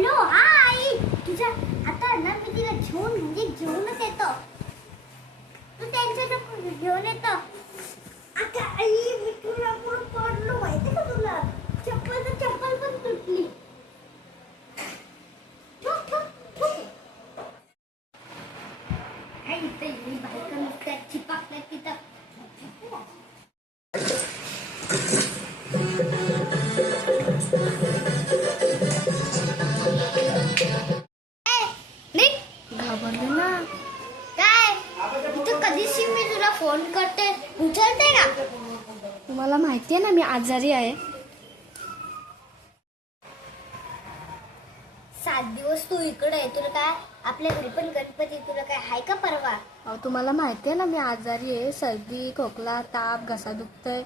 Hello, हा आई. तुझ्या आता ना मी तिला घेऊनच येतो. तू त्यांच्या घेऊन येतो. आता आई मी तुला पण पडलो माहिती का तुला? चप्पल पण तुटली. आई ते ही बायका नुसत्या चिपकल्या तिथं. घाबरलो ना. काय इथं कधीशी मी तुला फोन करते, उचलते का? तुम्हाला माहिती आहे ना मी आजारी आहे. 7 दिवस तू इकडे आहे. तुला काय आपल्या घरी पण गणपती, तुला काय हाय का परवा? अहो तुम्हाला माहिती आहे ना मी आजारी आहे. सर्दी, खोकला, ताप, घसा दुखतोय.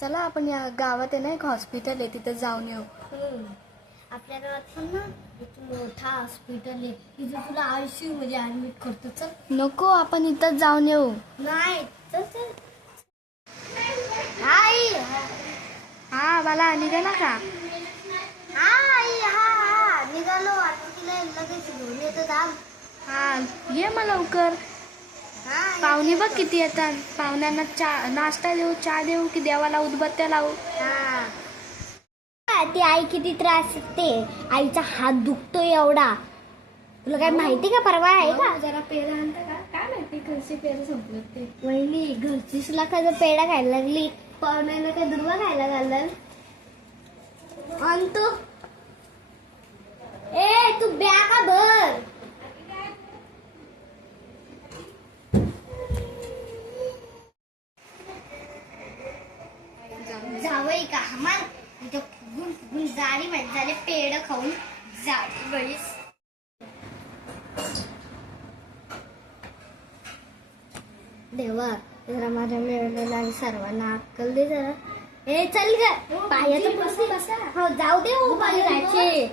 चला आपण या गावात आहे ना एक हॉस्पिटल आहे, तिथे जाऊन येऊ. आपल्या गावात पण ना एक मोठा हॉस्पिटल आहे, तिथे तुला ICU मध्ये ऍडमिट करतो. चल. नको, आपण इथंच जाऊन येऊ. नाही, चल चल. आई. हा मला निघाला का? हा आई, हा निघालो. आता तिला लगेच घेऊन येतो. दाब. हा ये मग लवकर. पाहुणे बघ किती येतात. पाहुण्यांना नाश्ता देऊ, चहा देऊ की देवाला उदबत्त्या लावू? ती आई किती त्रास देते. आईचा हात दुखतोय एवढा. तुला काय माहिती का? परवा आहे का? जरा पेढा आणता का? काय माहिती घरचे पेढे संपले ते. वहिनी घरची सुला काय पेढा खायला लागली, पाहुण्याला काय दुर्वा खायला घालल. आणतो. तू बॅगा भर. जावई का हमाल इथं फुगून जाडी झाले. पेढ खाऊन जाडी बळीस. देवा जरा माझ्या मिळवलेला आणि सर्वांना अक्कल दे जरा. चल ग पायाचं बसा. हो जाऊ दे. हो जायचे.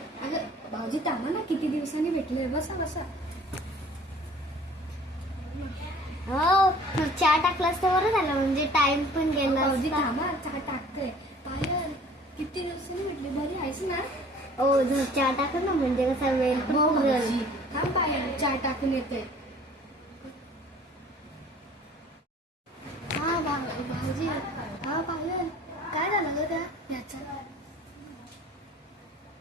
भाऊजी थांबा ना, किती दिवसांनी भेटले. बसा बसा. हो चहा टाकलास तर बरं झालं, म्हणजे टाइम पण गेला. भाऊजी थांबा, चहा टाकते. पायल किती दिवसांनी भेटले, बरी आहेस ना? हो जर चहा टाकलं ना म्हणजे कसा वेळ पण पुरेल. थांब पायल, चहा टाकून येते. हा भाऊजी. हा पायल काय झालं ग त्या याचा?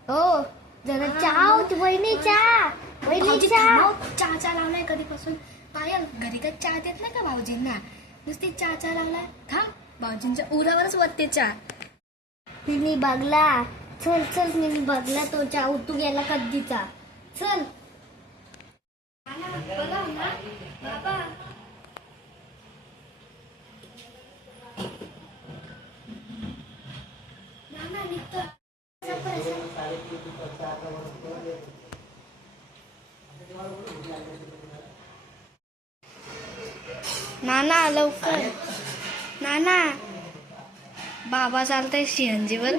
हो जरा चहा होती. वहिनी चहा. वहिनी चहा. चहा लावलाय कधीपासून. पायल घरी काय चहा देत नाही का भाऊजींना? नुसती चहा लावलाय. थांब भाऊजींच्या उरावरच वरते चहा. तिने बघला. चल चल मी बघला तो चहा उतू गेला कधीचा. चल. नाना लवकर. नाना बाबा चालतंय CNG-वर.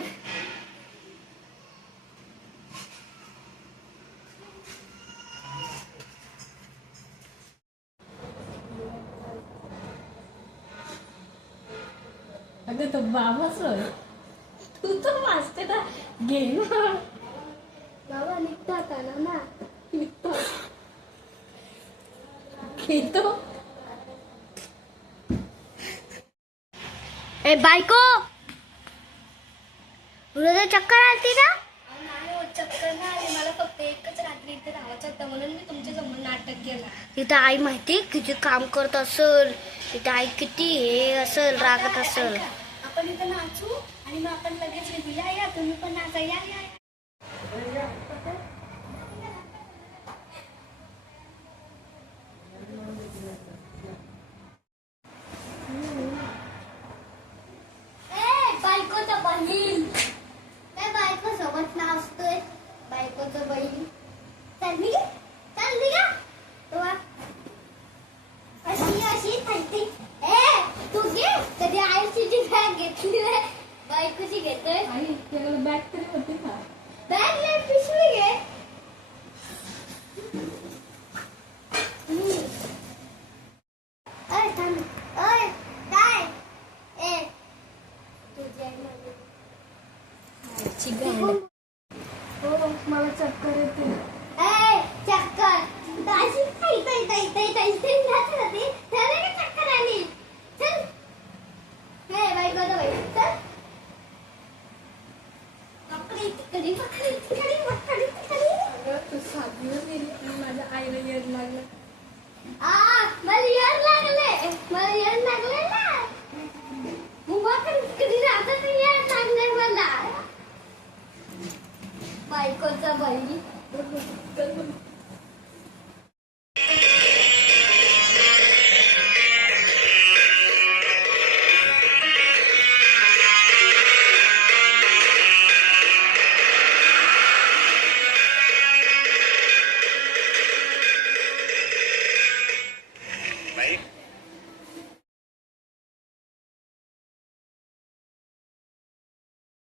अगं तो बाबाच होय. तू तर वाचते ना. घे ना बाबा निघतो आता ना. निघतो. घेतो. बायको तुला चक्कर आलती ना? चक्कर नाही आली मला, फक्त एकच रात्री इथे राहायचं होतं म्हणून मी तुमच्या समोर नाटक केलं. तिथं आई माहिती किती काम करत असल. तिथं आई किती हे असल, रागत असल. आपण इथं नाचू आणि मग आपण लगेच रिव्हिला या. तुम्ही पण नाचा. या. बायकोचा बहीण. काय बायको सोबत नाचतोय. बायकोचं बहीण. चालली का अशी थांबते. तू घे. कधी आईची बॅग घेतली बायकोची घेतोय. आई त्याला बॅग तरी होती का? बॅग नाही पिशवी घे. थांब. काय तुझ्या हो मला चक्कर येते. ए चक्कर दाजी ताई ताई ताई ताई ताई ताई नाच होती त्याला काय चक्कर आली चल हे बाई गो बाई चल पकडी तिकडी पकडी तिकडी पकडी तिकडी अगं तू साधीवर गेली आणि माझ्या आईला येड लागलं. मला येड लागले मला येड लागले ना